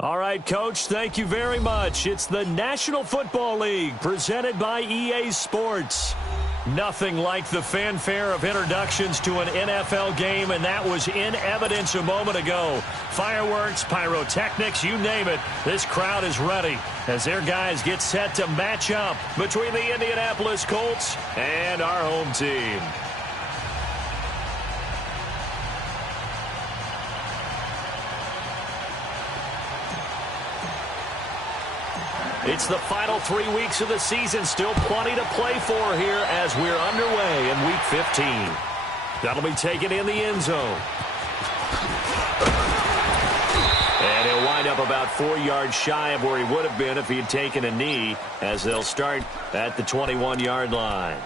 All right, Coach, thank you very much. It's the National Football League presented by EA Sports. Nothing like the fanfare of introductions to an NFL game, and that was in evidence a moment ago. Fireworks, pyrotechnics, you name it. This crowd is ready as their guys get set to match up between the Indianapolis Colts and our home team. It's the final 3 weeks of the season. Still plenty to play for here as we're underway in Week 15. That'll be taken in the end zone. And he'll wind up about 4 yards shy of where he would have been if he had taken a knee, as they'll start at the 21-yard line.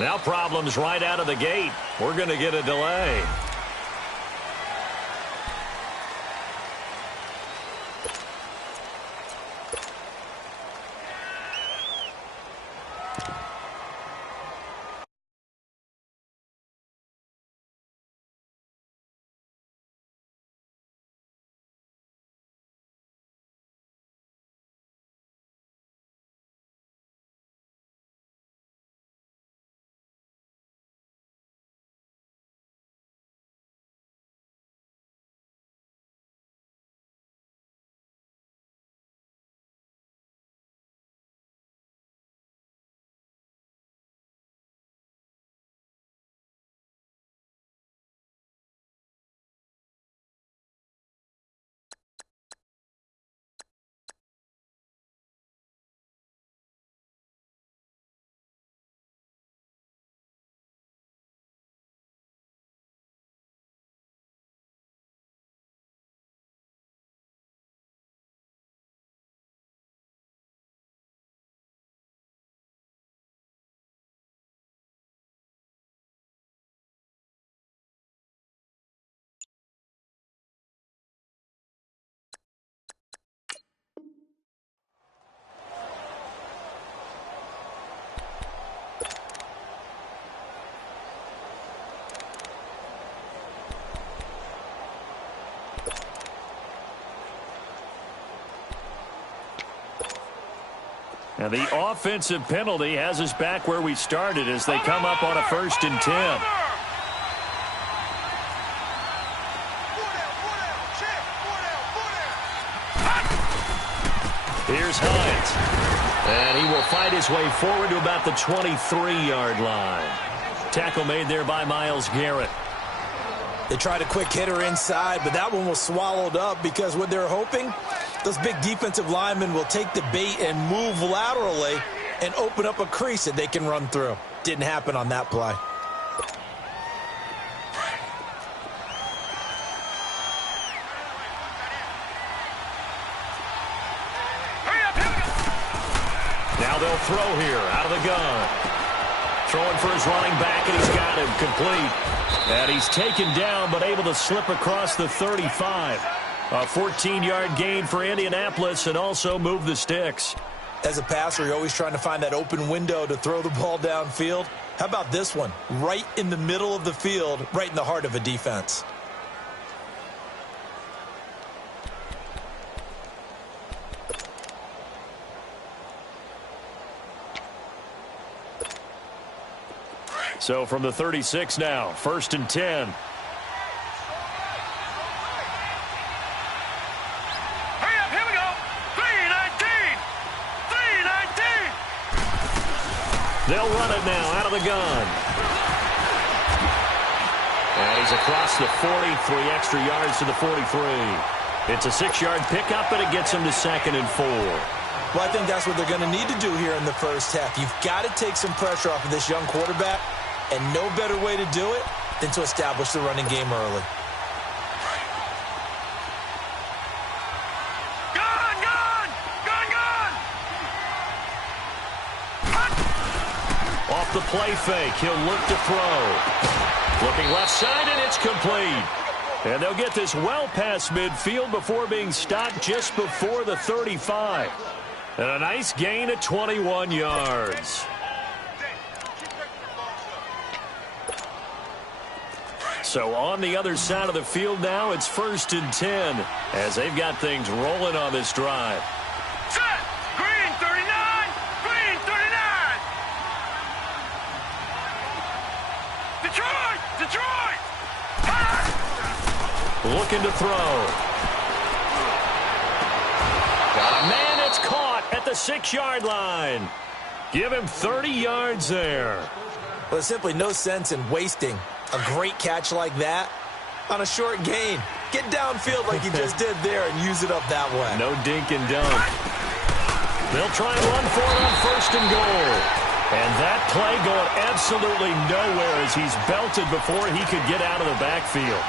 Now problems right out of the gate. We're going to get a delay. And the offensive penalty has us back where we started as they come up on a 1st and 10. Here's Hines. And he will fight his way forward to about the 23-yard line. Tackle made there by Myles Garrett. They tried a quick hitter inside, but that one was swallowed up because what they're hoping, those big defensive linemen will take the bait and move laterally and open up a crease that they can run through. Didn't happen on that play. Now they'll throw here out of the gun. Throwing for his running back, and he's got him complete. And he's taken down, but able to slip across the 35. A 14-yard gain for Indianapolis and also move the sticks. As a passer, you're always trying to find that open window to throw the ball downfield. How about this one? Right in the middle of the field, right in the heart of a defense. So from the 36 now, 1st and 10. They'll run it now out of the gun. And he's across the 40, 3 extra yards to the 43. It's a 6-yard pickup, and it gets him to 2nd and 4. Well, I think that's what they're going to need to do here in the first half. You've got to take some pressure off of this young quarterback, and no better way to do it than to establish the running game early. Off the play fake, he'll look to throw. Looking left side, and it's complete. And they'll get this well past midfield before being stopped just before the 35. And a nice gain of 21 yards. So on the other side of the field now, it's 1st and 10 as they've got things rolling on this drive. Green 39! Green 39! Detroit! Detroit! Looking to throw. Got a man, it's caught at the 6-yard line. Give him 30 yards there. Well, there's simply no sense in wasting a great catch like that on a short gain. Get downfield like you just did there and use it up that way. No dink and dunk. They'll try and run for it on 1st and goal. And that play going absolutely nowhere as he's belted before he could get out of the backfield.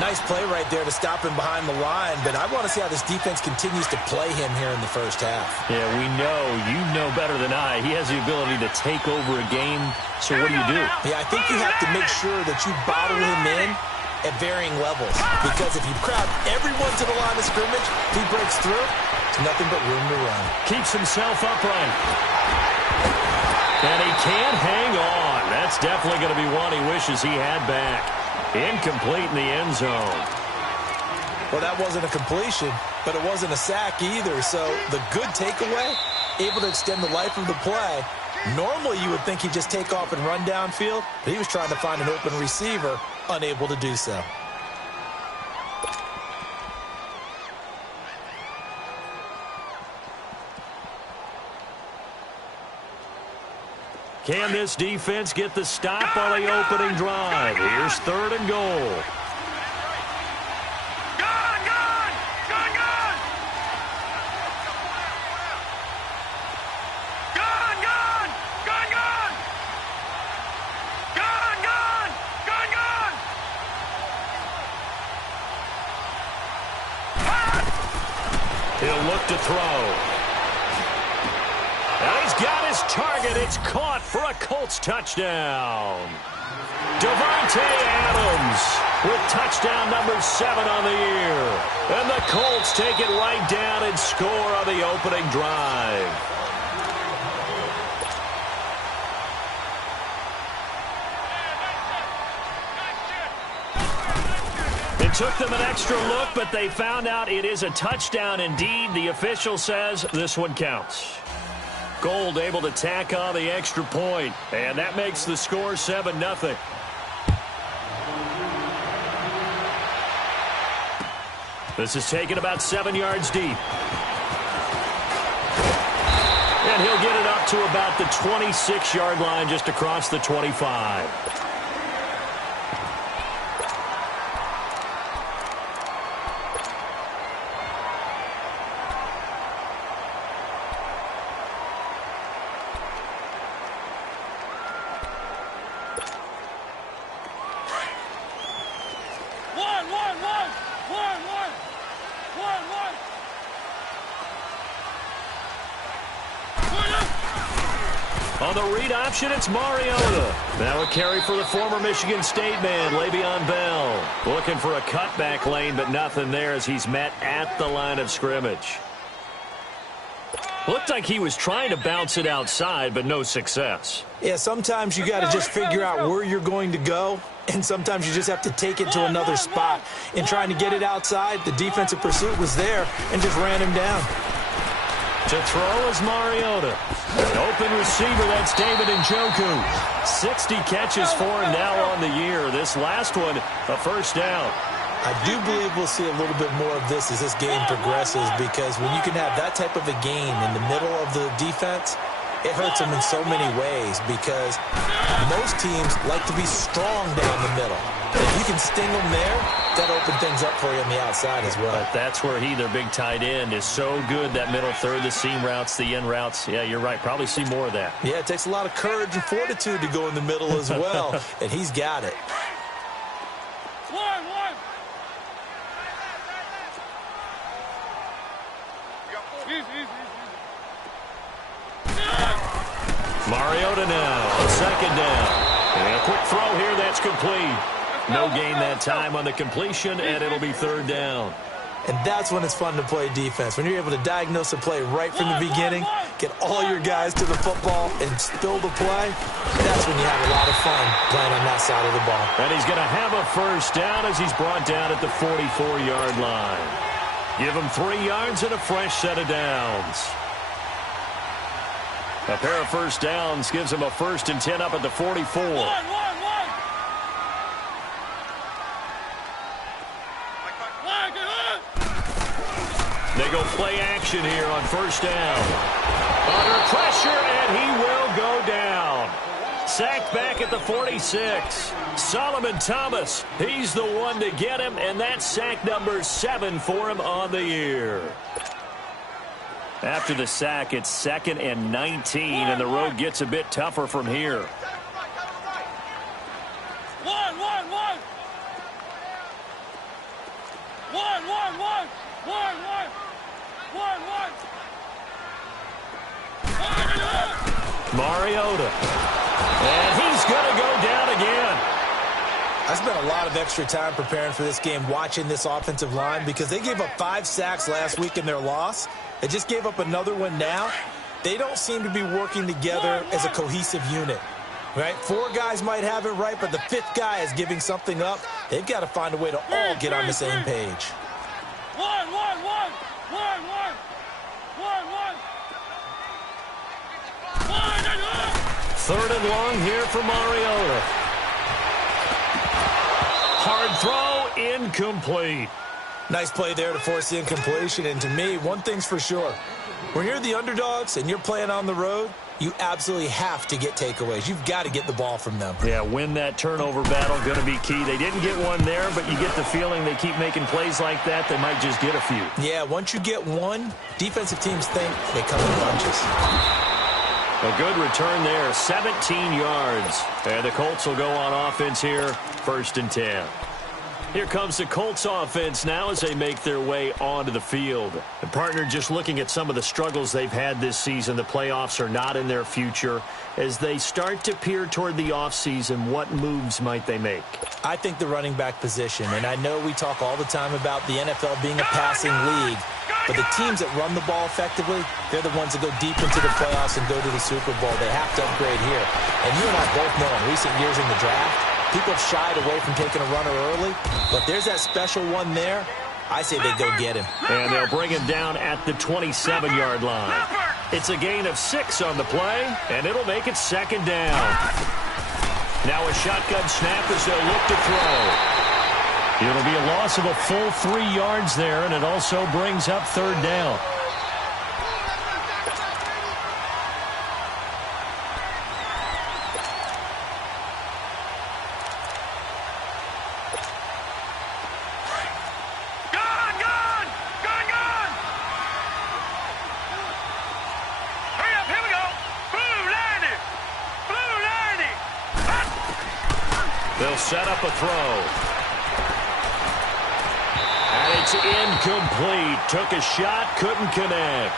Nice play right there to stop him behind the line, but I want to see how this defense continues to play him here in the first half. Yeah, we know. You know better than I. He has the ability to take over a game, so what do you do? Yeah, I think you have to make sure that you bottle him in at varying levels, because if you crowd everyone to the line of scrimmage, if he breaks through, it's nothing but room to run. Keeps himself upright. And he can't hang on. That's definitely going to be one he wishes he had back. Incomplete in the end zone. Well, that wasn't a completion, but it wasn't a sack either. So the good takeaway, able to extend the life of the play. Normally you would think he'd just take off and run downfield, but he was trying to find an open receiver, unable to do so. Can this defense get the stop on the opening drive? Here's 3rd and goal. He'll look to throw. And he's got his target. It's caught for a Colts touchdown. Devontae Adams with touchdown number 7 on the year. And the Colts take it right down and score on the opening drive. It took them an extra look, but they found out it is a touchdown indeed. The official says this one counts. Gold able to tack on the extra point, and that makes the score 7-0. This is taken about 7 yards deep. And he'll get it up to about the 26-yard line, just across the 25. On the read option, it's Mariota. Now a carry for the former Michigan State man, Le'Veon Bell. Looking for a cutback lane, but nothing there as he's met at the line of scrimmage. Looked like he was trying to bounce it outside, but no success. Yeah, sometimes you got to just figure out where you're going to go, and sometimes you just have to take it to another spot. In trying to get it outside, the defensive pursuit was there and just ran him down. To throw is Mariota. An open receiver, that's David Njoku. 60 catches for him now on the year. This last one, a first down. I do believe we'll see a little bit more of this as this game progresses, because when you can have that type of a gain in the middle of the defense, it hurts them in so many ways, because most teams like to be strong down the middle. If you can sting them there, that opens things up for you on the outside as well. But that's where their big tight end, is so good, that middle third, the seam routes, the in routes. Yeah, you're right. Probably see more of that. Yeah, it takes a lot of courage and fortitude to go in the middle as well, and he's got it. Mariota now, second down. And a quick throw here, that's complete. No gain that time on the completion, and it'll be third down. And that's when it's fun to play defense. When you're able to diagnose a play right from the beginning, get all your guys to the football, and spill the play, that's when you have a lot of fun playing on that side of the ball. And he's going to have a first down as he's brought down at the 44-yard line. Give him 3 yards and a fresh set of downs. A pair of first downs gives him a 1st and 10 up at the 44. They go play action here on first down. Under pressure, and he will go down. Sacked back at the 46. Solomon Thomas, he's the one to get him, and that's sack number 7 for him on the year. After the sack, it's 2nd and 19, and the road gets a bit tougher from here. Mariota. And he's going to go down again. I spent a lot of extra time preparing for this game, watching this offensive line, because they gave up 5 sacks last week in their loss. They just gave up another one now. They don't seem to be working together as a cohesive unit. Right? 4 guys might have it right, but the 5th guy is giving something up. They've got to find a way to all get on the same page. Third and long here for Mariota. Hard throw, incomplete. Nice play there to force the incompletion. And to me, one thing's for sure. When you're the underdogs and you're playing on the road, you absolutely have to get takeaways. You've got to get the ball from them. Yeah, win that turnover battle, going to be key. They didn't get one there, but you get the feeling they keep making plays like that, they might just get a few. Yeah, once you get one, defensive teams think they come in bunches. A good return there, 17 yards. And the Colts will go on offense here, 1st and 10. Here comes the Colts offense now as they make their way onto the field. And partner, just looking at some of the struggles they've had this season, the playoffs are not in their future. As they start to peer toward the offseason, what moves might they make? I think the running back position, and I know we talk all the time about the NFL being a passing league, but the teams that run the ball effectively, they're the ones that go deep into the playoffs and go to the Super Bowl. They have to upgrade here. And you and I both know in recent years in the draft, people have shied away from taking a runner early, but there's that special one there. I say they go get him. And they'll bring him down at the 27-yard line. It's a gain of 6 on the play, and it'll make it 2nd down. Now a shotgun snap as they'll look to throw. It'll be a loss of a full 3 yards there, and it also brings up 3rd down. They'll set up a throw. And it's incomplete. Took a shot, couldn't connect.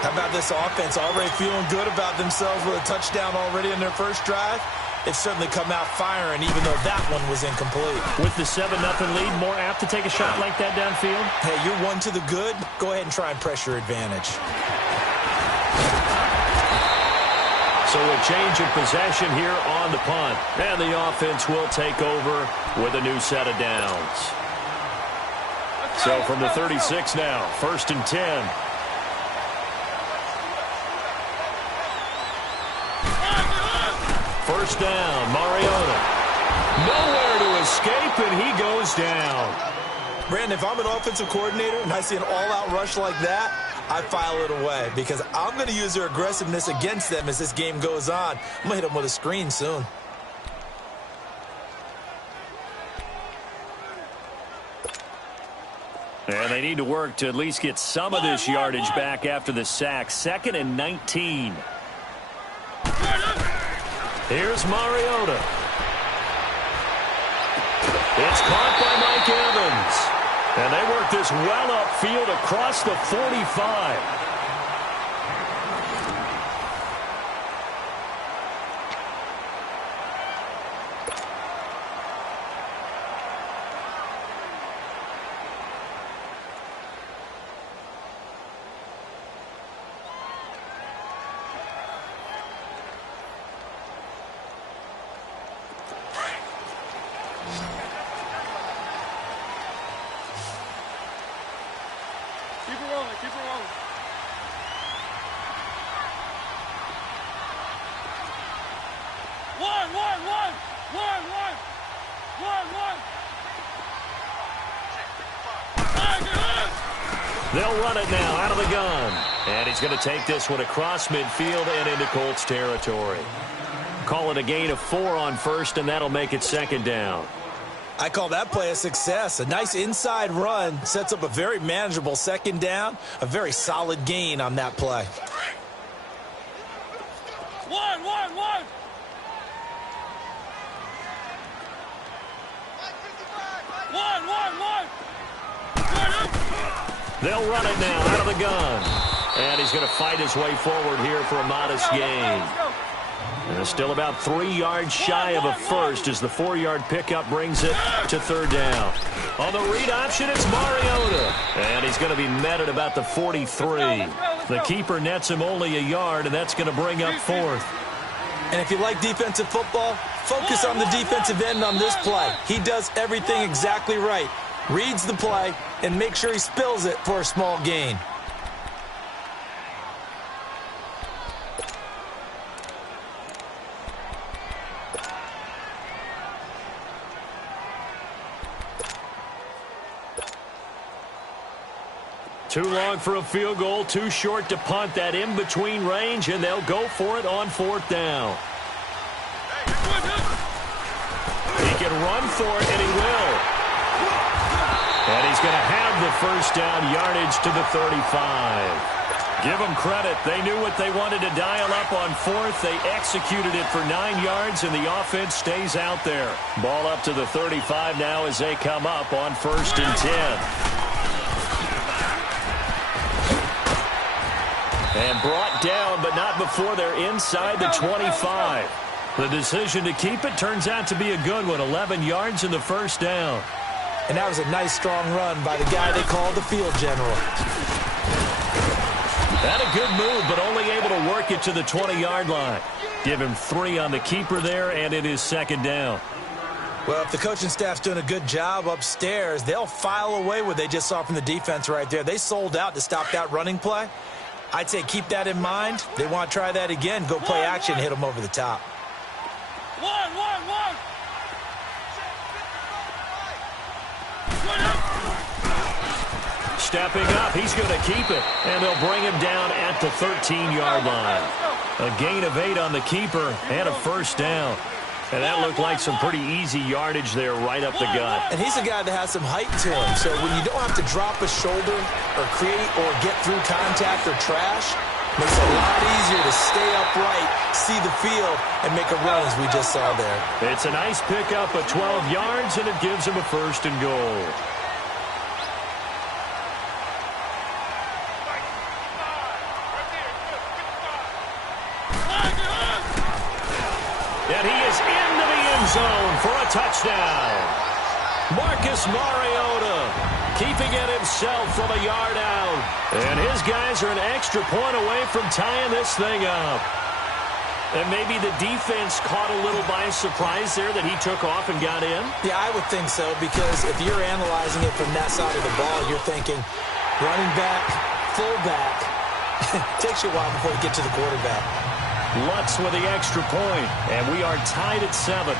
How about this offense already feeling good about themselves with a touchdown already in their first drive? They've certainly come out firing, even though that one was incomplete. With the 7-0 lead, more apt to take a shot like that downfield? Hey, you're one to the good. Go ahead and try and press your advantage. So a change of possession here on the punt. And the offense will take over with a new set of downs. So from the 36 now, 1st and 10. First down, Mariota. Nowhere to escape, and he goes down. Brandon, if I'm an offensive coordinator and I see an all-out rush like that, I file it away because I'm going to use their aggressiveness against them as this game goes on. I'm going to hit them with a screen soon. And they need to work to at least get some of this yardage back after the sack. 2nd and 19. Here's Mariota. It's caught by Mike Evans. And they work this well upfield across the 45. Keep it rolling. They'll run it now out of the gun. And he's going to take this one across midfield and into Colts territory. Call it a gain of 4 on first, and that'll make it 2nd down. I call that play a success. A nice inside run sets up a very manageable 2nd down. A very solid gain on that play. One. They'll run it now out of the gun. And he's going to fight his way forward here for a modest gain. And still about 3 yards shy of a first as the 4-yard pickup brings it to 3rd down. On the read option, it's Mariota. And he's going to be met at about the 43. The keeper nets him only a yard, and that's going to bring up 4th. And if you like defensive football, focus on the defensive end on this play. He does everything exactly right. Reads the play and make sure he spills it for a small gain. Too long for a field goal, too short to punt. That in-between range, and they'll go for it on 4th down. He can run for it, and he will. And he's going to have the first down yardage to the 35. Give them credit. They knew what they wanted to dial up on 4th. They executed it for 9 yards, and the offense stays out there. Ball up to the 35 now as they come up on 1st and 10. And brought down, but not before they're inside the 25. The decision to keep it turns out to be a good one. 11 yards in the first down. And that was a nice, strong run by the guy they call the field general. Had a good move, but only able to work it to the 20-yard line. Give him 3 on the keeper there, and it is 2nd down. Well, if the coaching staff's doing a good job upstairs, they'll file away what they just saw from the defense right there. They sold out to stop that running play. I'd say keep that in mind. They want to try that again. Go play action, hit them over the top. One. Stepping up, he's going to keep it. And they'll bring him down at the 13-yard line. A gain of 8 on the keeper and a first down. And that looked like some pretty easy yardage there right up the gut. And he's a guy that has some height to him. So when you don't have to drop a shoulder or create or get through contact or trash, makes it a lot easier to stay upright, see the field, and make a run as we just saw there. It's a nice pickup of 12 yards, and it gives him a 1st and goal. And he is into the end zone for a touchdown. Marcus Mariota keeping it himself from a yard out. And his guys are an extra point away from tying this thing up. And maybe the defense caught a little by surprise there that he took off and got in? Yeah, I would think so, because if you're analyzing it from that side of the ball, you're thinking running back, fullback. It takes you a while before you get to the quarterback. Lutz with the extra point, and we are tied at 7.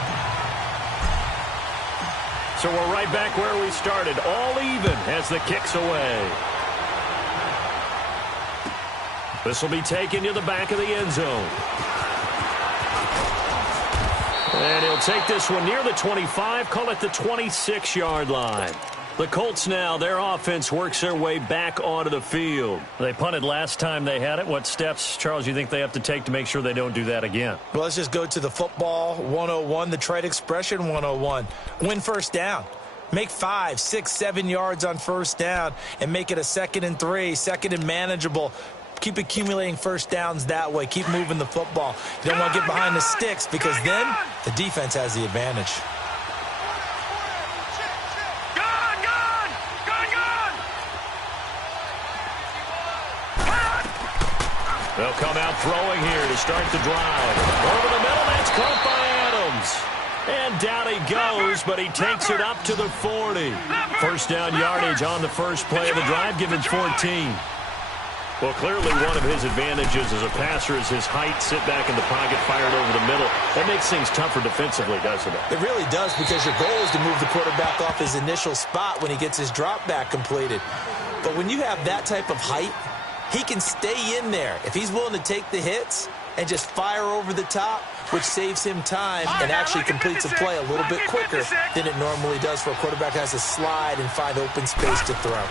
So we're right back where we started, all even as the kick's away. This will be taken to the back of the end zone. And he'll take this one near the 25, call it the 26-yard line. The Colts now, their offense works their way back onto the field. They punted last time they had it. What steps, Charles, you think they have to take to make sure they don't do that again? Well, let's just go to the football 101, the trade expression 101. Win first down. Make 5, 6, 7 yards on first down and make it a 2nd and 3, 2nd and manageable. Keep accumulating first downs that way. Keep moving the football. You don't want to get behind the sticks, because then the defense has the advantage. They'll come out throwing here to start the drive. Over the middle, that's caught by Adams. And down he goes, but he takes it up to the 40. First down yardage on the first play of the drive, given 14. Well, clearly one of his advantages as a passer is his height, sit back in the pocket, fired over the middle. That makes things tougher defensively, doesn't it? It really does, because your goal is to move the quarterback off his initial spot when he gets his drop back completed. But when you have that type of height, he can stay in there if he's willing to take the hits and just fire over the top, which saves him time and actually completes a play a little bit quicker than it normally does for a quarterback who has to slide and find open space to throw.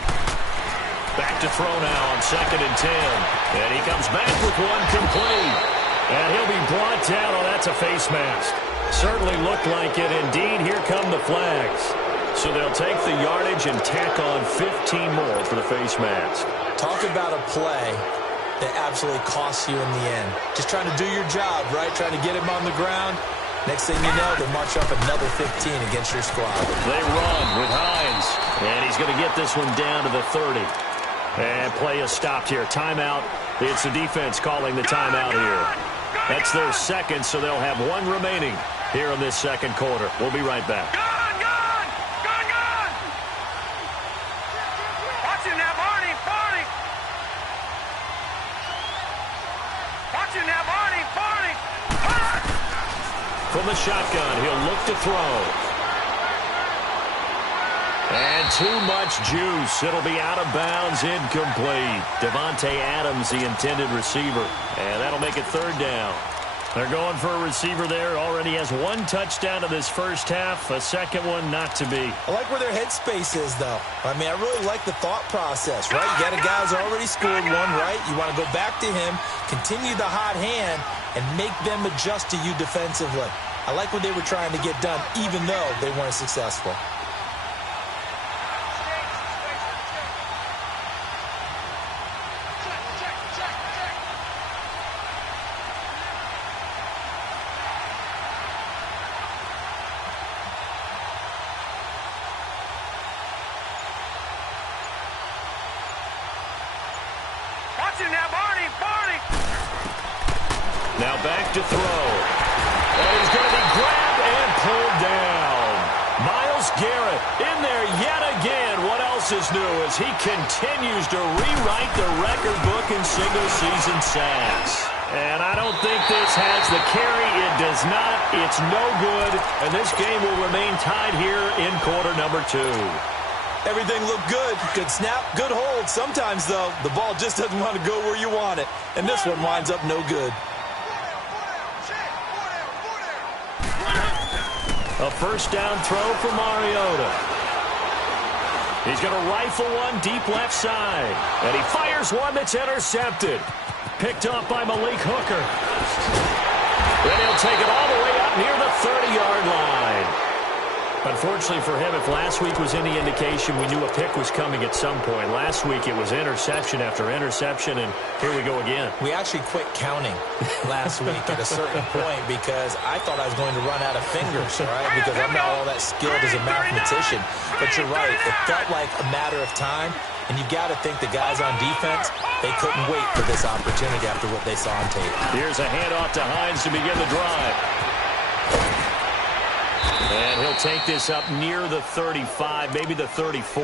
Back to throw now on 2nd and 10. And he comes back with one complete. And he'll be brought down. Oh, that's a face mask. Certainly looked like it. Indeed, here come the flags. So they'll take the yardage and tack on 15 more for the face mask. Talk about a play that absolutely costs you in the end. Just trying to do your job, right? Trying to get him on the ground. Next thing you know, they march up another 15 against your squad. They run with Hines. And he's going to get this one down to the 30. And play is stopped here. Timeout. It's the defense calling the timeout here. That's their second, so they'll have one remaining here in this second quarter. We'll be right back. Watch it now, Barney. Watch it now, Barney. From the shotgun, he'll look to throw. And too much juice. It'll be out of bounds, incomplete. Devontae Adams, the intended receiver. And that'll make it 3rd down. They're going for a receiver there. Already has one touchdown in this first half. A second one not to be. I like where their headspace is, though. I mean, I really like the thought process, right? You got a guy who's already scored one, right? You want to go back to him, continue the hot hand, and make them adjust to you defensively. I like what they were trying to get done, even though they weren't successful. Now back to throw. And he's going to be grabbed and pulled down. Myles Garrett in there yet again. What else is new as he continues to rewrite the record book in single-season sacks. And I don't think this has the carry. It does not. It's no good. And this game will remain tied here in quarter number 2. Everything looked good. Good snap, good hold. Sometimes, though, the ball just doesn't want to go where you want it. And this one winds up no good. A first down throw for Mariota. He's going to rifle one deep left side. And he fires one that's intercepted. Picked up by Malik Hooker. Then he'll take it all the way up near the 30-yard line. Unfortunately for him, if last week was any indication, we knew a pick was coming at some point. Last week it was interception after interception, and here we go again. We actually quit counting last week at a certain point because I thought I was going to run out of fingers, right? Because I'm not all that skilled as a mathematician. But you're right. It felt like a matter of time, and you've got to think the guys on defense, they couldn't wait for this opportunity after what they saw on tape. Here's a handoff to Hines to begin the drive. And he'll take this up near the 35, maybe the 34.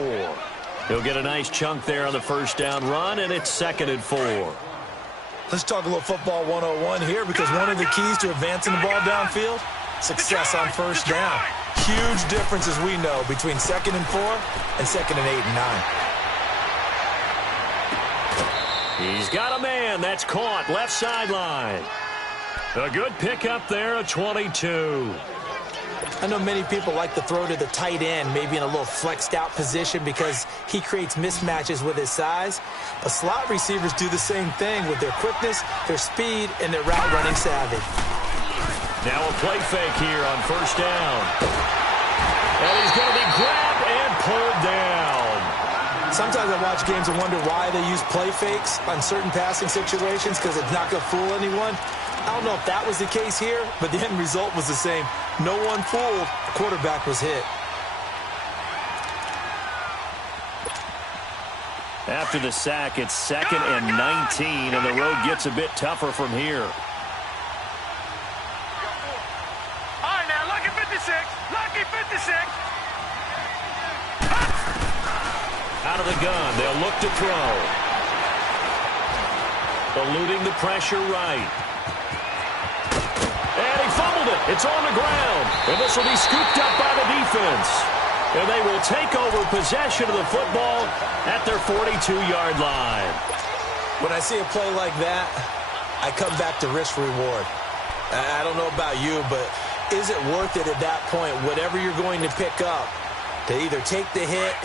He'll get a nice chunk there on the first down run, and it's 2nd and 4. Let's talk a little football 101 here, because one of the keys to advancing the ball downfield, success on first down. Huge difference, as we know, between 2nd and 4 and 2nd and 8 and 9. He's got a man. That's caught. Left sideline. A good pickup there, a 22. I know many people like to throw to the tight end, maybe in a little flexed out position because he creates mismatches with his size. But slot receivers do the same thing with their quickness, their speed, and their route running savvy. Now a play fake here on first down. And he's going to be grabbed and pulled down. Sometimes I watch games and wonder why they use play fakes on certain passing situations, because it's not going to fool anyone. I don't know if that was the case here, but the end result was the same. No one fooled. The quarterback was hit. After the sack, it's 2nd and 19, and the road gets a bit tougher from here. All right, now, lucky 56. Lucky 56. Out of the gun, they'll look to throw. Eluding the pressure right. And he fumbled it. It's on the ground. And this will be scooped up by the defense. And they will take over possession of the football at their 42-yard line. When I see a play like that, I come back to risk-reward. I don't know about you, but is it worth it at that point, whatever you're going to pick up, to either take the hit,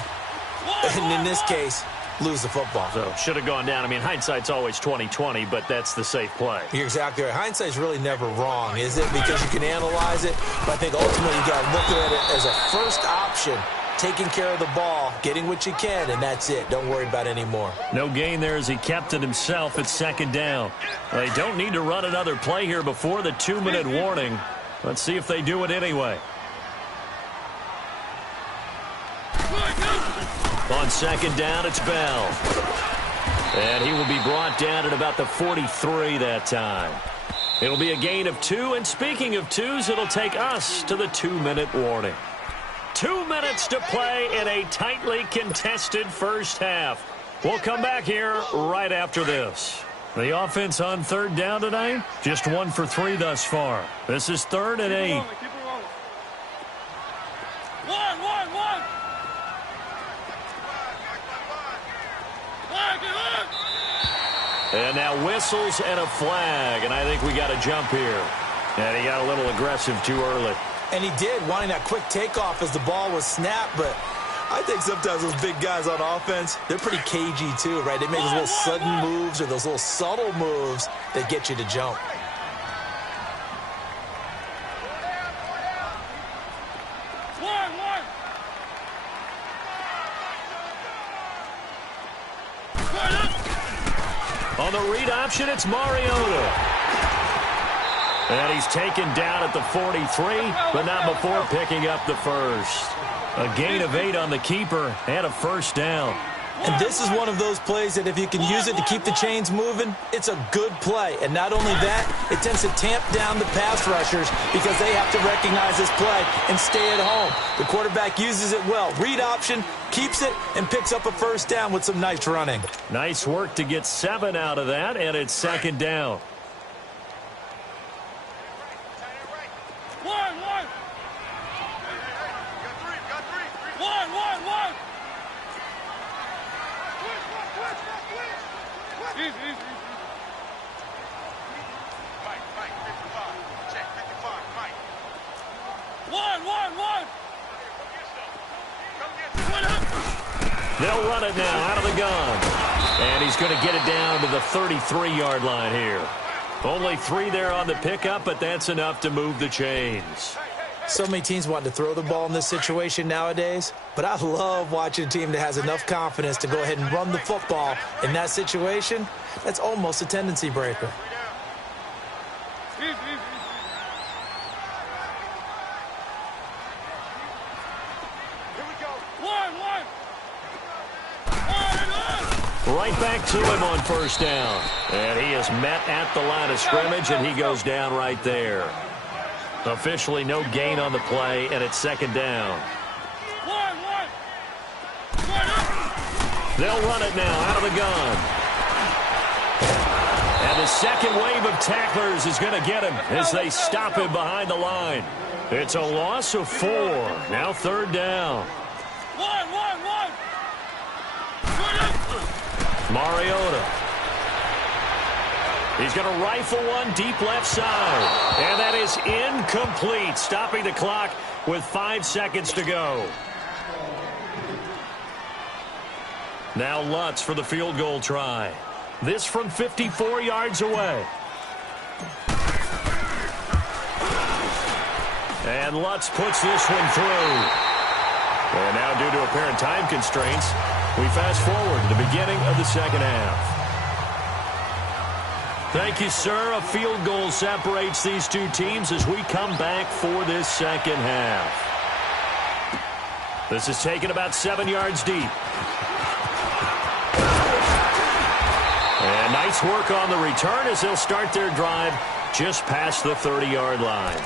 and in this case, lose the football? So should have gone down. I mean, hindsight's always 20/20, but that's the safe play. You're exactly right. Hindsight's really never wrong, is it? Because you can analyze it, but I think ultimately you got to look at it as a first option, taking care of the ball, getting what you can, and that's it. Don't worry about any more. No gain there as he kept it himself at 2nd down. They don't need to run another play here before the 2-minute warning. Let's see if they do it anyway. On 2nd down, it's Bell. And he will be brought down at about the 43 that time. It'll be a gain of 2, and speaking of 2s, it'll take us to the 2-minute warning. 2 minutes to play in a tightly contested first half. We'll come back here right after this. The offense on 3rd down tonight, just 1 for 3 thus far. This is 3rd and 8. And now whistles and a flag, and I think we got a jump here. And he got a little aggressive too early. And he did, wanting that quick takeoff as the ball was snapped, but I think sometimes those big guys on offense, they're pretty cagey too, right? They make those little sudden moves or those little subtle moves that get you to jump. On the read option, it's Mariota. And he's taken down at the 43, but not before picking up the first. A gain of 8 on the keeper and a first down. And this is one of those plays that if you can use it to keep the chains moving, it's a good play. And not only that, it tends to tamp down the pass rushers because they have to recognize this play and stay at home. The quarterback uses it well. Read option, keeps it, and picks up a first down with some nice running. Nice work to get 7 out of that, and it's 2nd down. They'll run it now out of the gun. And he's going to get it down to the 33-yard line here. Only 3 there on the pickup, but that's enough to move the chains. So many teams want to throw the ball in this situation nowadays, but I love watching a team that has enough confidence to go ahead and run the football in that situation. That's almost a tendency breaker. Right back to him on first down. And he is met at the line of scrimmage, and he goes down right there. Officially no gain on the play, and it's second down. They'll run it now out of the gun. And the second wave of tacklers is going to get him as they stop him behind the line. It's a loss of 4. Now third down. Mariota. He's going to rifle one deep left side. And that is incomplete, stopping the clock with 5 seconds to go. Now Lutz for the field goal try. This from 54 yards away. And Lutz puts this one through. And now due to apparent time constraints, we fast forward to the beginning of the second half. Thank you, sir. A field goal separates these two teams as we come back for this second half. This is taken about 7 yards deep. And nice work on the return as they'll start their drive just past the 30-yard line.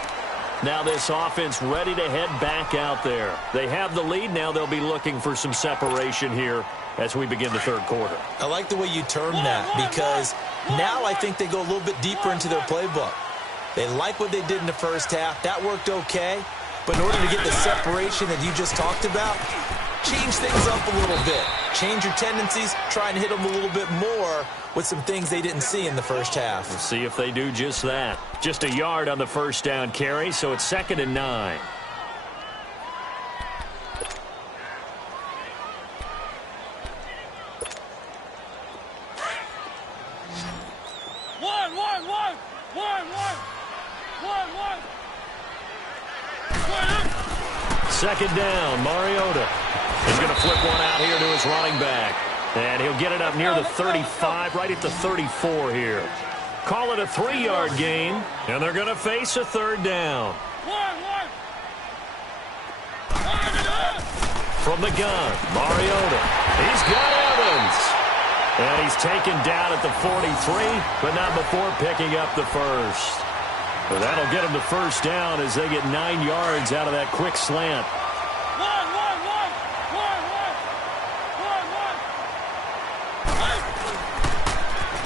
Now this offense ready to head back out there. They have the lead. Now they'll be looking for some separation here as we begin the third quarter. I like the way you term that because now I think they go a little bit deeper into their playbook. They like what they did in the first half. That worked okay. But in order to get the separation that you just talked about, change things up a little bit. Change your tendencies, try and hit them a little bit more with some things they didn't see in the first half. We'll see if they do just that. Just a yard on the first down carry, so it's 2nd and 9. Second down, Mariota. He's going to flip one out here to his running back. And he'll get it up near the 35, right at the 34 here. Call it a 3-yard gain, and they're going to face a third down. From the gun, Mariota. He's got Evans. And he's taken down at the 43, but not before picking up the first. But that'll get him the first down as they get 9 yards out of that quick slant.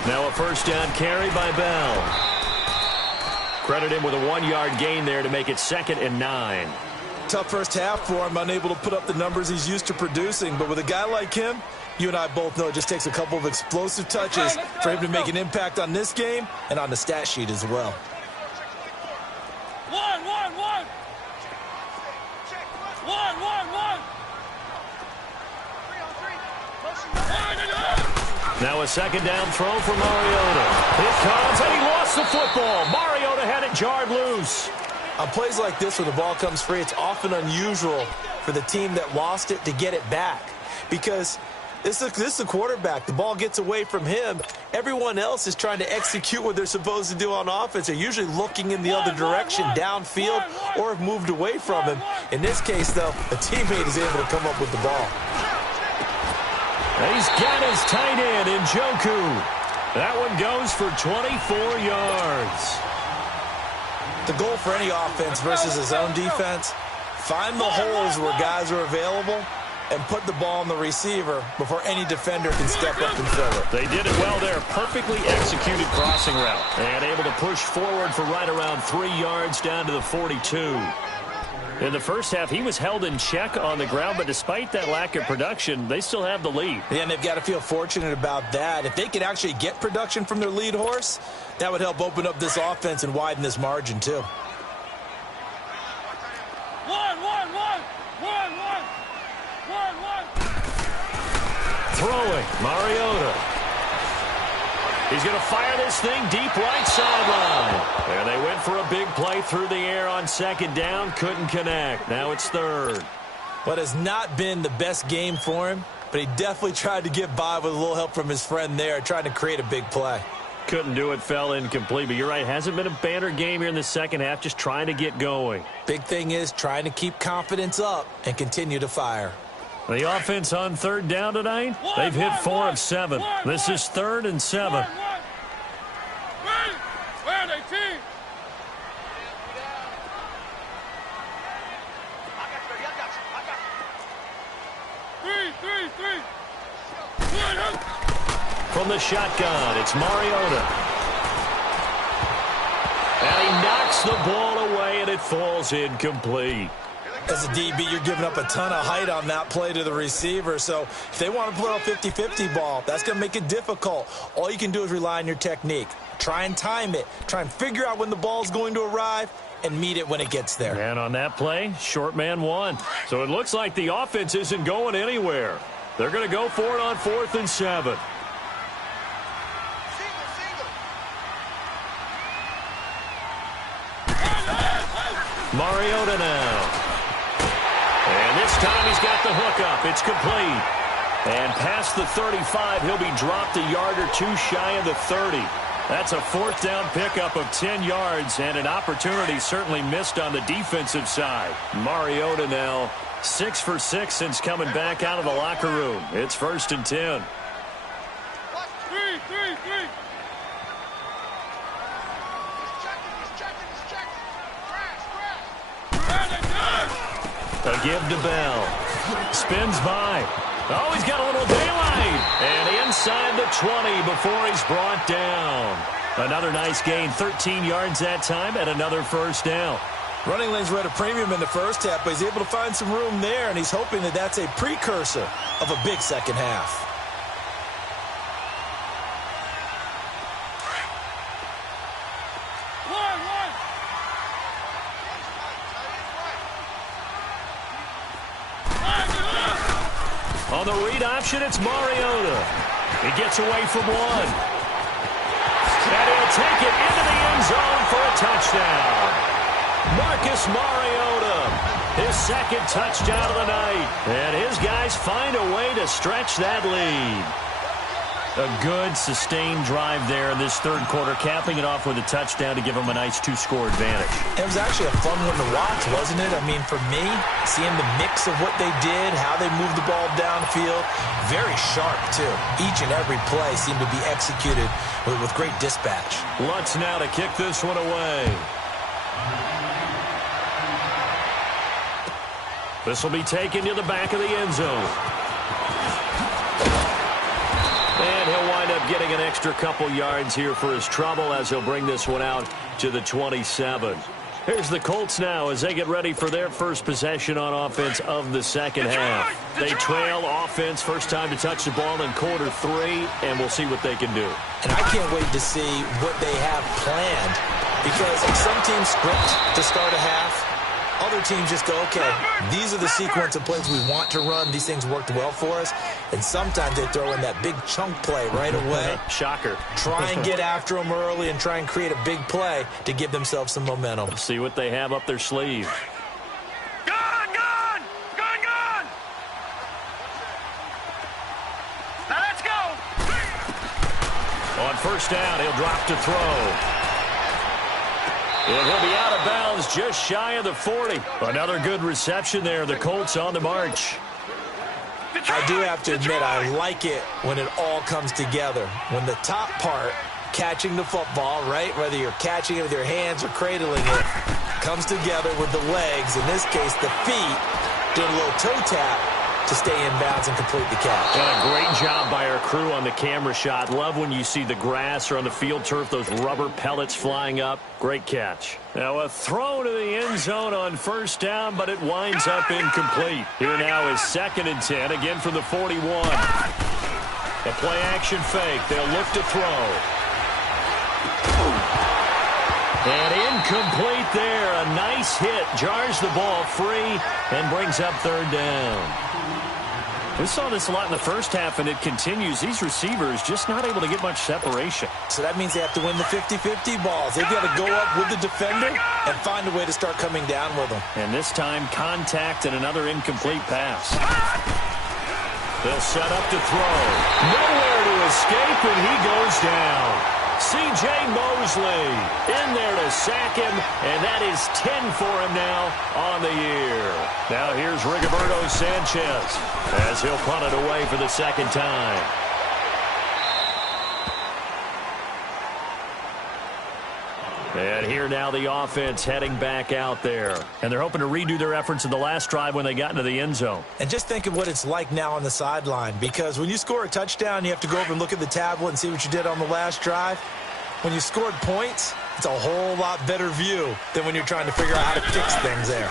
Now a first down carry by Bell. Credit him with a 1-yard gain there to make it 2nd and 9. Tough first half for him, unable to put up the numbers he's used to producing. But with a guy like him, you and I both know it just takes a couple of explosive touches for him to make an impact on this game and on the stat sheet as well. Now a second down throw for Mariota. It comes, and he lost the football. Mariota had it jarred loose. On plays like this where the ball comes free, it's often unusual for the team that lost it to get it back. Because this is the quarterback. The ball gets away from him. Everyone else is trying to execute what they're supposed to do on offense. They're usually looking in the other direction, downfield, or have moved away from him. In this case, though, a teammate is able to come up with the ball. And he's got his tight end, Njoku. That one goes for 24 yards. The goal for any offense versus his own defense, find the holes where guys are available and put the ball on the receiver before any defender can step up and fill it. They did it well there. Perfectly executed crossing route. And able to push forward for right around 3 yards down to the 42. In the first half, he was held in check on the ground, but despite that lack of production, they still have the lead. Yeah, and they've got to feel fortunate about that. If they could actually get production from their lead horse, that would help open up this offense and widen this margin, too. Throwing, Mariota. He's going to fire this thing deep right sideline. And they went for a big play through the air on second down. Couldn't connect. Now it's third. What has not been the best game for him, but he definitely tried to get by with a little help from his friend there, trying to create a big play. Couldn't do it, fell incomplete. But you're right, hasn't been a banner game here in the second half, just trying to get going. Big thing is trying to keep confidence up and continue to fire. The offense on third down tonight, they've hit 4 of 7. This is 3rd and 7. Where are they, team? Three. From the shotgun, it's Mariota. And he knocks the ball away, and it falls incomplete. As a DB, you're giving up a ton of height on that play to the receiver. So if they want to play a 50-50 ball, that's going to make it difficult. All you can do is rely on your technique. Try and time it. Try and figure out when the ball is going to arrive and meet it when it gets there. And on that play, short man won. So it looks like the offense isn't going anywhere. They're going to go for it on 4th and 7. Mariota now. And this time he's got the hook up. It's complete. And past the 35, he'll be dropped a yard or two shy of the 30. That's a 4th down pickup of 10 yards, and an opportunity certainly missed on the defensive side. Mariota now 6 for 6 since coming back out of the locker room. It's 1st and 10. Three. A give to Bell. Spins by. Oh, he's got a little daylight. And inside the 20 before he's brought down. Another nice gain, 13 yards that time, and another 1st down. Running lanes were at a premium in the first half, but he's able to find some room there, and he's hoping that that's a precursor of a big second half. On the read option, it's Mariota. He gets away from one. And he'll take it into the end zone for a touchdown. Marcus Mariota, his 2nd touchdown of the night. And his guys find a way to stretch that lead. A good, sustained drive there in this 3rd quarter, capping it off with a touchdown to give them a nice 2-score advantage. It was actually a fun one to watch, wasn't it? I mean, for me, seeing the mix of what they did, how they moved the ball downfield, very sharp, too. Each and every play seemed to be executed with great dispatch. Lutz now to kick this one away. This will be taken to the back of the end zone. And he'll wind up getting an extra couple yards here for his trouble as he'll bring this one out to the 27. Here's the Colts now as they get ready for their first possession on offense of the second half. They trail offense, first time to touch the ball in quarter 3, and we'll see what they can do. And I can't wait to see what they have planned, because some teams script to start a half. Other teams just go, okay, these are the sequence of plays we want to run. These things worked well for us. And sometimes they throw in that big chunk play right away. Shocker. Try and get after them early and try and create a big play to give themselves some momentum. See what they have up their sleeve. Gone! Now let's go! On 1st down, he'll drop to throw. And he'll be out of bounds just shy of the 40. Another good reception there. The Colts on the march. I do have to admit, I like it when it all comes together. When the top part, catching the football, right, whether you're catching it with your hands or cradling it, comes together with the legs, in this case the feet, doing a little toe tap to stay in bounds and complete the catch. And a great job by our crew on the camera shot. Love when you see the grass or on the field turf, those rubber pellets flying up. Great catch. Now a throw to the end zone on 1st down, but it winds up incomplete. Here now is 2nd and 10, again from the 41. A play action fake. They'll look to throw. And incomplete there. A nice hit. Jars the ball free and brings up 3rd down. We saw this a lot in the first half, and it continues. These receivers just not able to get much separation. So that means they have to win the 50-50 balls. They've got to go up with the defender and find a way to start coming down with them. And this time, contact and another incomplete pass. They'll set up to throw. Nowhere to escape, and he goes down. C.J. Mosley in there to sack him, and that is 10 for him now on the year. Now here's Rigoberto Sanchez as he'll punt it away for the second time. And here now the offense heading back out there. And they're hoping to redo their efforts in the last drive when they got into the end zone. And just think of what it's like now on the sideline, because when you score a touchdown, you have to go over and look at the tablet and see what you did on the last drive. When you scored points, it's a whole lot better view than when you're trying to figure out how to fix things there.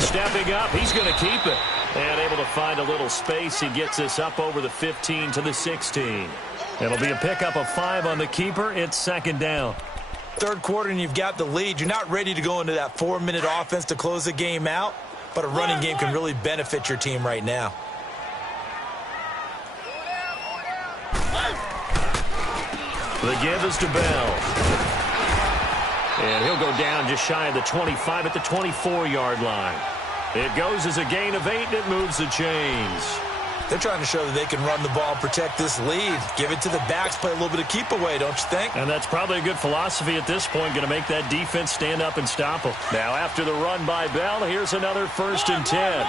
Stepping up, he's going to keep it. And able to find a little space. He gets us up over the 15 to the 16. It'll be a pickup of 5 on the keeper. It's second down. Third quarter and you've got the lead. You're not ready to go into that 4-minute offense to close the game out, but a running game can really benefit your team right now. The give is to Bell. And he'll go down just shy of the 25 at the 24-yard line. It goes as a gain of 8, and it moves the chains. They're trying to show that they can run the ball and protect this lead. Give it to the backs, play a little bit of keep away, don't you think? And that's probably a good philosophy at this point, going to make that defense stand up and stop them. Now after the run by Bell, here's another 1st and 10.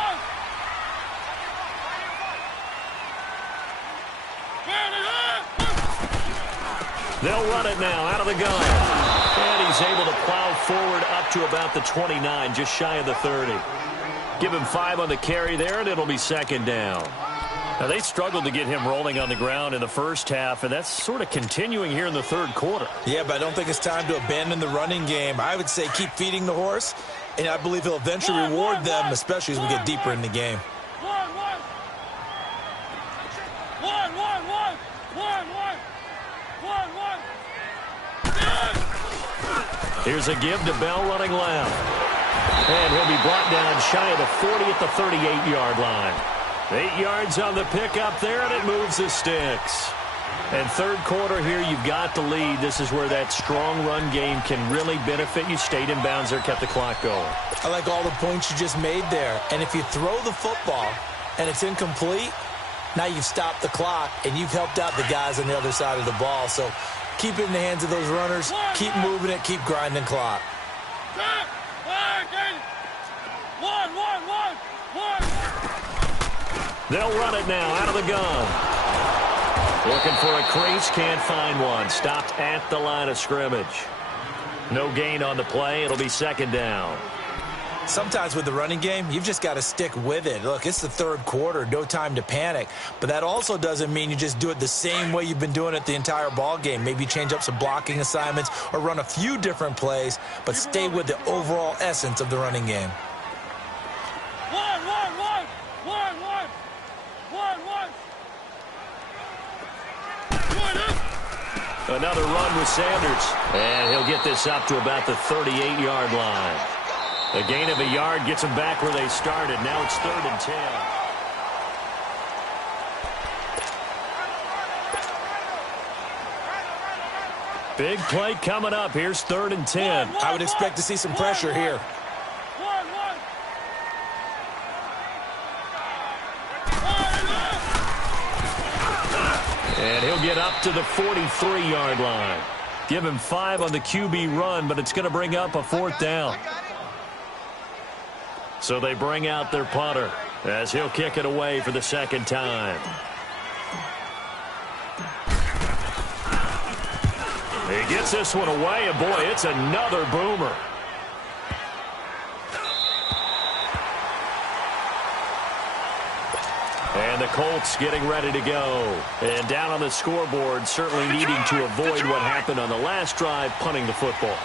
They'll run it now out of the gun. And he's able to plow forward up to about the 29, just shy of the 30. Give him 5 on the carry there, and it'll be second down. Now, they struggled to get him rolling on the ground in the first half, and that's sort of continuing here in the third quarter. Yeah, but I don't think it's time to abandon the running game. I would say keep feeding the horse, and I believe he'll eventually reward them, especially as we get deeper in the game. Here's a give to Bell running left. And he'll be brought down shy of the 40 at the 38-yard line. 8 yards on the pickup there, and it moves the sticks. And third quarter here, you've got the lead. This is where that strong run game can really benefit you. Stayed in bounds there, kept the clock going. I like all the points you just made there. And if you throw the football and it's incomplete, now you've stopped the clock, and you've helped out the guys on the other side of the ball. So keep it in the hands of those runners. Keep moving it. Keep grinding clock. They'll run it now out of the gun. Looking for a crease, can't find one. Stopped at the line of scrimmage. No gain on the play. It'll be second down. Sometimes with the running game, you've just got to stick with it. Look, it's the third quarter, no time to panic. But that also doesn't mean you just do it the same way you've been doing it the entire ball game. Maybe change up some blocking assignments or run a few different plays, but stay with the overall essence of the running game. Another run with Sanders. And he'll get this up to about the 38-yard line. A gain of a yard gets them back where they started. Now it's 3rd and 10. Big play coming up. Here's 3rd and 10. I would expect to see some pressure here. And he'll get up to the 43-yard line. Give him 5 on the QB run, but it's going to bring up a 4th down. So they bring out their punter as he'll kick it away for the second time. He gets this one away, and boy, it's another boomer. And the Colts getting ready to go. And down on the scoreboard, certainly needing to avoid what happened on the last drive, punting the football.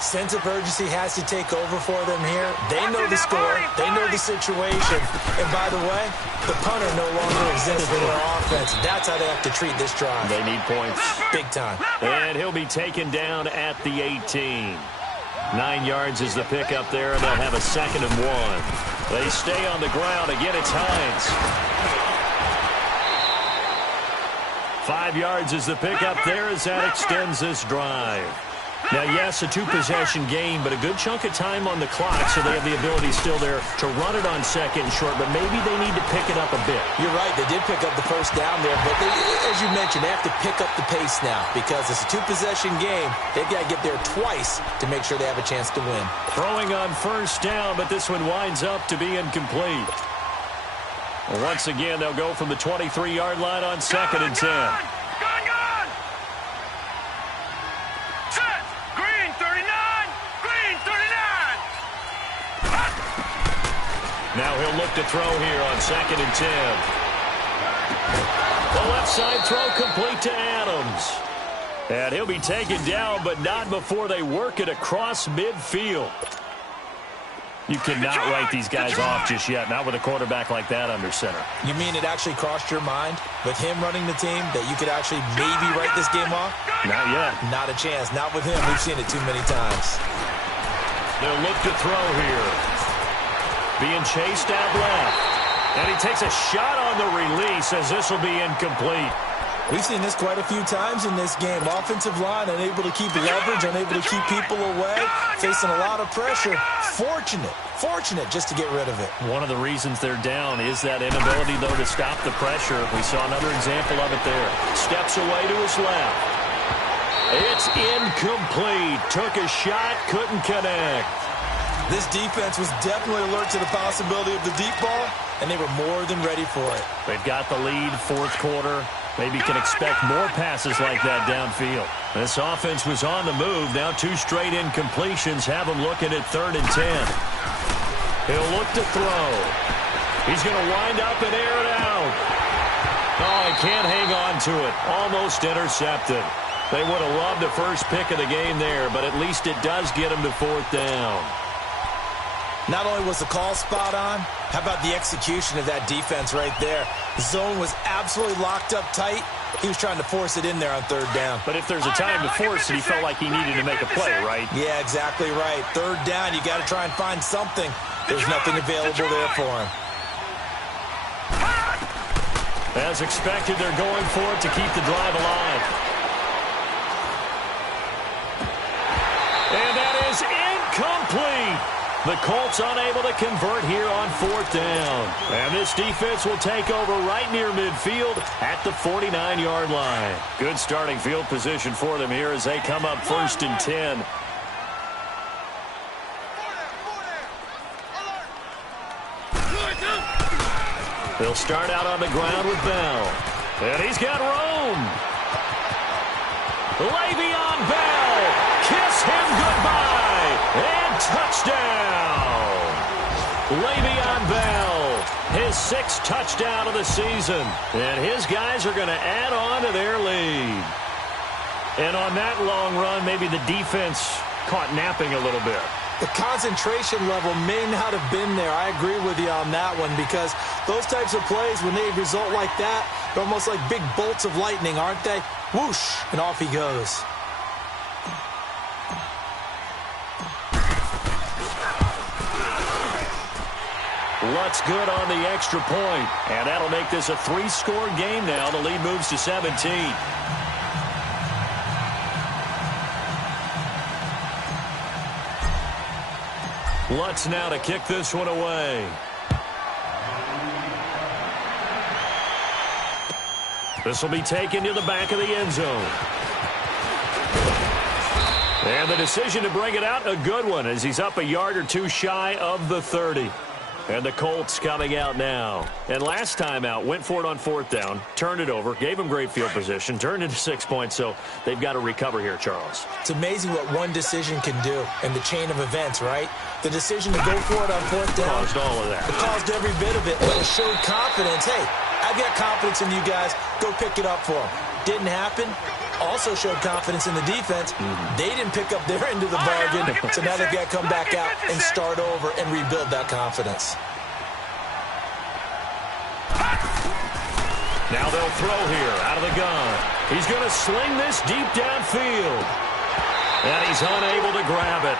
Sense of urgency has to take over for them here. They know the score. They know the situation. And by the way, the punter no longer exists in their offense. That's how they have to treat this drive. They need points. Big time. And he'll be taken down at the 18. 9 yards is the pickup there, and they'll have a 2nd and 1. They stay on the ground. Again, it's Hines. 5 yards is the pickup there as that extends this drive. Now, yes, a two-possession game, but a good chunk of time on the clock, so they have the ability still there to run it on second and short, but maybe they need to pick it up a bit. You're right. They did pick up the first down there, but as you mentioned, they have to pick up the pace now because it's a two-possession game. They've got to get there twice to make sure they have a chance to win. Throwing on first down, but this one winds up to be incomplete. Once again, they'll go from the 23-yard line on second and 10. Now he'll look to throw here on second and 10. The left side throw complete to Adams. And he'll be taken down, but not before they work it across midfield. You cannot write these guys off just yet, not with a quarterback like that under center. You mean it actually crossed your mind with him running the team that you could actually maybe write this game off? Not yet. Not a chance. Not with him. We've seen it too many times. They'll look to throw here. Being chased out left. And he takes a shot on the release as this will be incomplete. We've seen this quite a few times in this game. Offensive line unable to keep leverage, unable to keep people away, facing a lot of pressure. Fortunate just to get rid of it. One of the reasons they're down is that inability, though, to stop the pressure. We saw another example of it there. Steps away to his left. It's incomplete. Took a shot, couldn't connect. This defense was definitely alert to the possibility of the deep ball, and they were more than ready for it. They've got the lead, fourth quarter. Maybe can expect more passes like that downfield. This offense was on the move. Now 2 straight incompletions have them looking at 3rd and 10. He'll look to throw. He's going to wind up and air it out. Oh, he can't hang on to it. Almost intercepted. They would have loved the first pick of the game there, but at least it does get them to 4th down. Not only was the call spot on, how about the execution of that defense right there? The zone was absolutely locked up tight. He was trying to force it in there on 3rd down. But if there's a time to force it, he felt like he needed to make a play, right? Yeah, exactly right. 3rd down, you got to try and find something. There's nothing available there for him. As expected, they're going for it to keep the drive alive. And that is incomplete. The Colts unable to convert here on 4th down. And this defense will take over right near midfield at the 49-yard line. Good starting field position for them here as they come up 1st and 10. They'll start out on the ground with Bell. And he's got room. Le'Veon Bell. Kiss him goodbye. And touchdown! Le'Veon Bell, his 6th touchdown of the season. And his guys are going to add on to their lead. And on that long run, maybe the defense caught napping a little bit. The concentration level may not have been there. I agree with you on that one because those types of plays, when they result like that, they're almost like big bolts of lightning, aren't they? Whoosh, and off he goes. Lutz good on the extra point, and that'll make this a 3-score game now. The lead moves to 17. Lutz now to kick this one away. This will be taken to the back of the end zone. And the decision to bring it out, a good one, as he's up a yard or 2 shy of the 30. And the Colts coming out now. And last time out, went for it on 4th down, turned it over, gave them great field position, turned into 6 points, so they've got to recover here, Charles. It's amazing what one decision can do in the chain of events, right? The decision to go for it on 4th down. Caused all of that. It caused every bit of it, but it showed confidence. Hey, I've got confidence in you guys. Go pick it up for them. Didn't happen. Also showed confidence in the defense. They didn't pick up their end of the bargain, so now they've got to come back out and start over and rebuild that confidence. Now they'll throw here out of the gun. He's going to sling this deep downfield. And he's unable to grab it.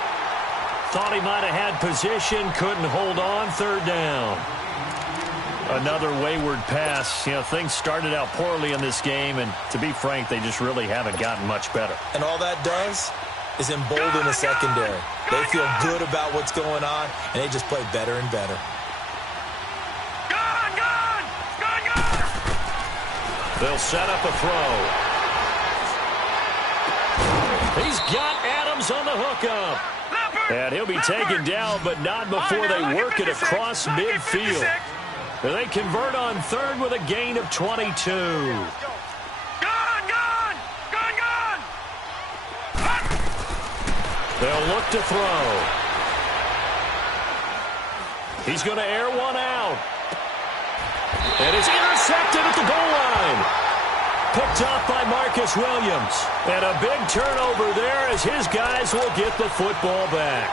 Thought he might have had position, couldn't hold on, third down. Another wayward pass. You know, things started out poorly in this game, and to be frank, they just really haven't gotten much better. And all that does is embolden the secondary. They feel good about what's going on, and they just play better and better. They'll set up a throw. He's got Adams on the hookup. And he'll be taken down, but not before they work it across midfield. They convert on third with a gain of 22. They'll look to throw. He's going to air one out. And it's intercepted at the goal line. Picked off by Marcus Williams. And a big turnover there as his guys will get the football back.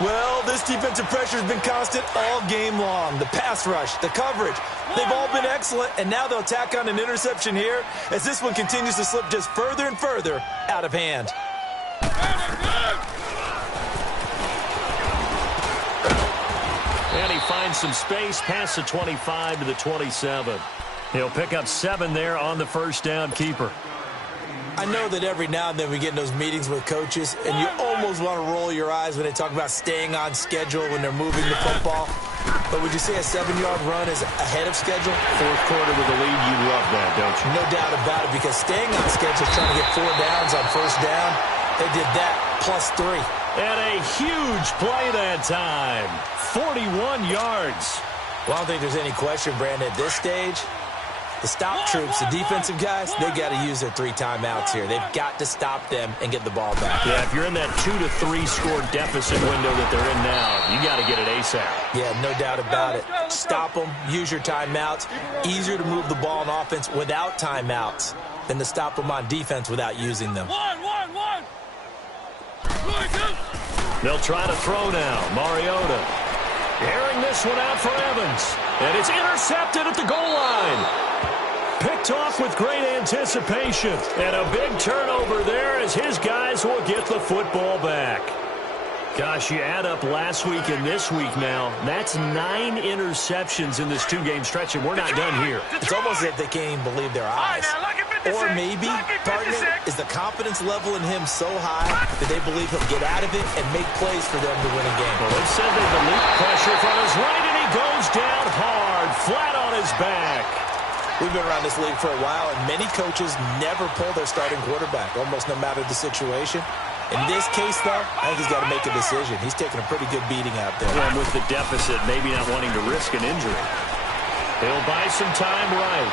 Well, this defensive pressure has been constant all game long. The pass rush, the coverage, they've all been excellent, and now they'll tack on an interception here as this one continues to slip just further and further out of hand. And he finds some space past the 25 to the 27. He'll pick up 7 there on the first down keeper. I know that every now and then we get in those meetings with coaches, and you almost want to roll your eyes when they talk about staying on schedule when they're moving the football. But would you say a 7-yard run is ahead of schedule? Fourth quarter with the lead, you love that, don't you? No doubt about it, because staying on schedule, trying to get 4 downs on first down, they did that plus 3. And a huge play that time. 41 yards. Well, I don't think there's any question, Brandon, at this stage. The stop troops, the defensive guys, they got to use their 3 timeouts here. They've got to stop them and get the ball back. Yeah, if you're in that 2 to 3 score deficit window that they're in now, you got to get it ASAP. Yeah, no doubt about it. Stop them, use your timeouts. Easier to move the ball on offense without timeouts than to stop them on defense without using them. They'll try to throw now. Mariota airing this one out for Evans. And it's intercepted at the goal line. Picked off with great anticipation. And a big turnover there as his guys will get the football back. Gosh, you add up last week and this week now, that's 9 interceptions in this 2-game stretch, and we're not done here. It's almost as if they can't even believe their eyes. Or maybe, partner, is the confidence level in him so high that they believe he'll get out of it and make plays for them to win a game. Well, they said they believe pressure from his right, and he goes down hard, flat on his back. We've been around this league for a while, and many coaches never pull their starting quarterback, almost no matter the situation. In this case, though, I think he's got to make a decision. He's taking a pretty good beating out there. Well, with the deficit, maybe not wanting to risk an injury. He'll buy some time right.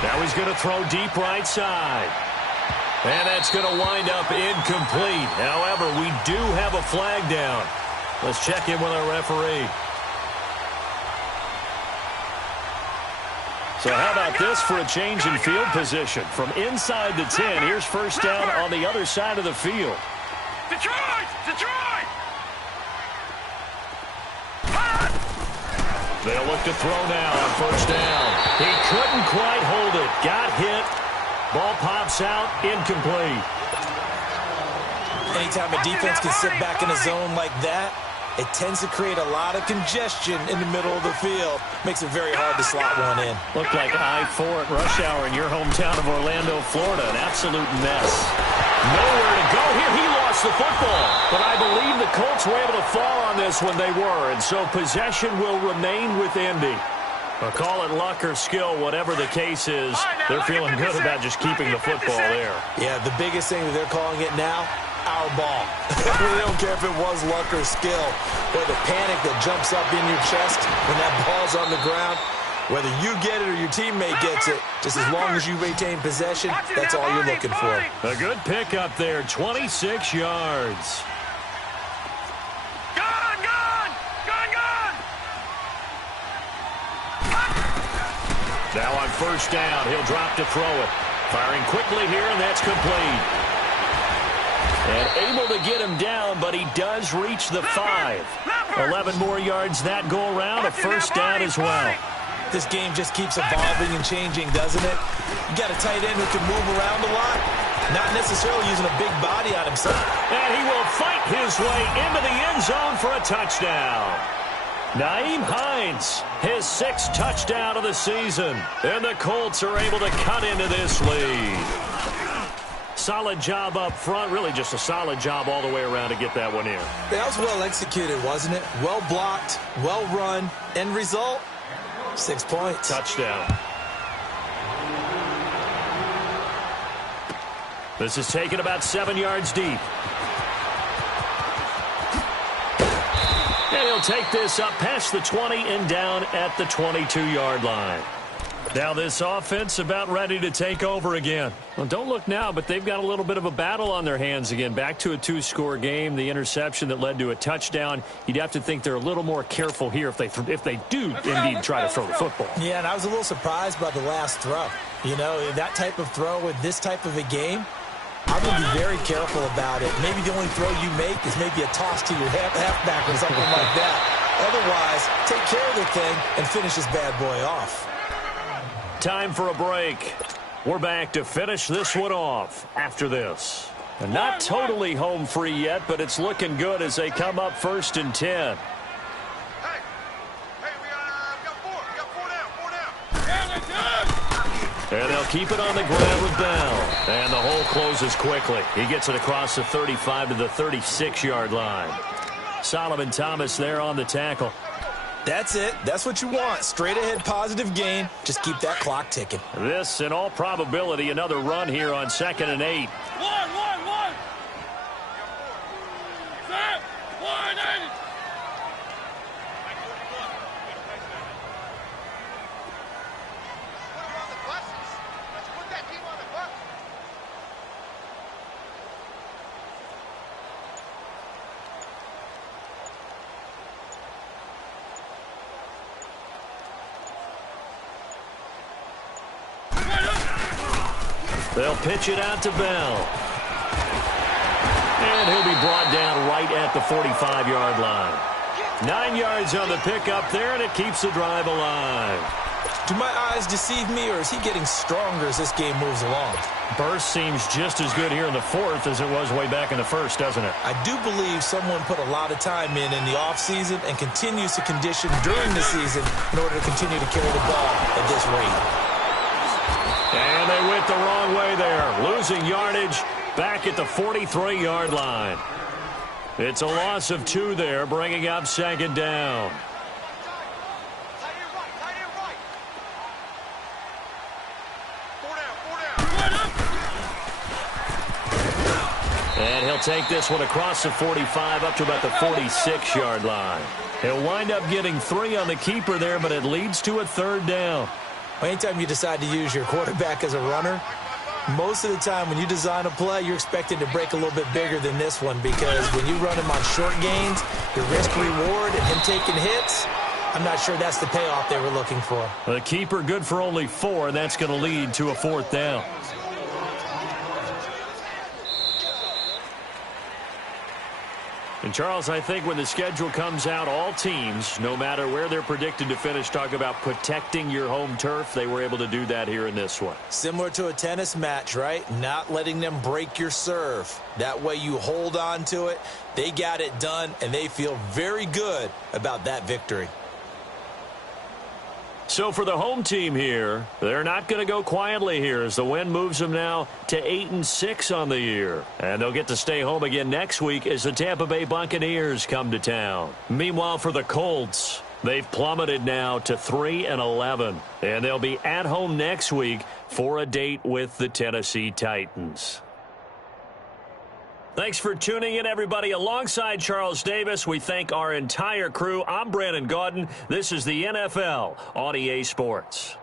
Now he's going to throw deep right side. And that's going to wind up incomplete. However, we do have a flag down. Let's check in with our referee. So how about this for a change in field position? From inside the 10, here's first down on the other side of the field. Detroit! Detroit! They'll look to throw now on first down. He couldn't quite hold it. Got hit. Ball pops out. Incomplete. Anytime a defense can sit back in a zone like that, it tends to create a lot of congestion in the middle of the field. Makes it very hard to slot one in. Looked like I-4 at rush hour in your hometown of Orlando, Florida. An absolute mess. Nowhere to go here. He lost the football. But I believe the Colts were able to fall on this when they were. And so possession will remain with Indy. But call it luck or skill, whatever the case is, they're feeling good about just keeping the football there. Yeah, the biggest thing that they're calling it now, our ball. They don't care if it was luck or skill. But the panic that jumps up in your chest when that ball's on the ground, whether you get it or your teammate gets it, just as long as you retain possession, that's all you're looking for. A good pickup there, 26 yards. Now on first down, he'll drop to throw it. Firing quickly here, and that's complete. And able to get him down, but he does reach the 5. 11 more yards that go around, a first down as well. This game just keeps evolving and changing, doesn't it? You got a tight end who can move around a lot. not necessarily using a big body on himself. And he will fight his way into the end zone for a touchdown. Nyheim Hines, his 6th touchdown of the season. And the Colts are able to cut into this lead. Solid job up front, really just a solid job all the way around to get that one in. That was well executed, wasn't it? Well blocked, well run. End result, 6 points. Touchdown. This is taken about 7 yards deep. And he'll take this up past the 20 and down at the 22-yard line. Now this offense about ready to take over again. Well, don't look now, but they've got a little bit of a battle on their hands again. Back to a 2-score game. The interception that led to a touchdown. You'd have to think they're a little more careful here if they do indeed try to throw the football. Yeah, and I was a little surprised by the last throw. You know, that type of throw with this type of a game, I'm going to be very careful about it. Maybe the only throw you make is maybe a toss to your halfback or something like that. Otherwise, take care of the thing and finish this bad boy off. Time for a break. We're back to finish this one off after this. And not totally home free yet, but it's looking good as they come up 1st and 10. Hey, we got 4. We got 4 down. And they'll keep it on the ground with Bell. And the hole closes quickly. He gets it across the 35 to the 36-yard line. Solomon Thomas there on the tackle. That's it. That's what you want. Straight ahead positive gain. Just keep that clock ticking. This, in all probability, another run here on 2nd and 8. 1. Set. 180. Let's put that team on the bus. They'll pitch it out to Bell. And he'll be brought down right at the 45-yard line. 9 yards on the pickup there, and it keeps the drive alive. Do my eyes deceive me, or is he getting stronger as this game moves along? Burst seems just as good here in the 4th as it was way back in the 1st, doesn't it? I do believe someone put a lot of time in the offseason and continues to condition during the season in order to continue to carry the ball at this rate. And they went the wrong way there, losing yardage back at the 43-yard line. It's a loss of 2 there, bringing up 2nd down. Tight end right. 4 down. And he'll take this one across the 45 up to about the 46-yard line. He'll wind up getting 3 on the keeper there, but it leads to a 3rd down. Anytime you decide to use your quarterback as a runner, most of the time when you design a play, you're expected to break a little bit bigger than this one, because when you run him on short gains, the risk-reward and him taking hits, I'm not sure that's the payoff they were looking for. The keeper good for only 4, and that's going to lead to a 4th down. And, Charles, I think when the schedule comes out, all teams, no matter where they're predicted to finish, talk about protecting your home turf. They were able to do that here in this one. Similar to a tennis match, right? Not letting them break your serve. That way you hold on to it. They got it done, and they feel very good about that victory. So for the home team here, they're not going to go quietly here as the win moves them now to 8-6 on the year. And they'll get to stay home again next week as the Tampa Bay Buccaneers come to town. Meanwhile, for the Colts, they've plummeted now to 3-11. And they'll be at home next week for a date with the Tennessee Titans. Thanks for tuning in, everybody. Alongside Charles Davis, we thank our entire crew. I'm Brandon Gaudin. This is the NFL on EA Sports.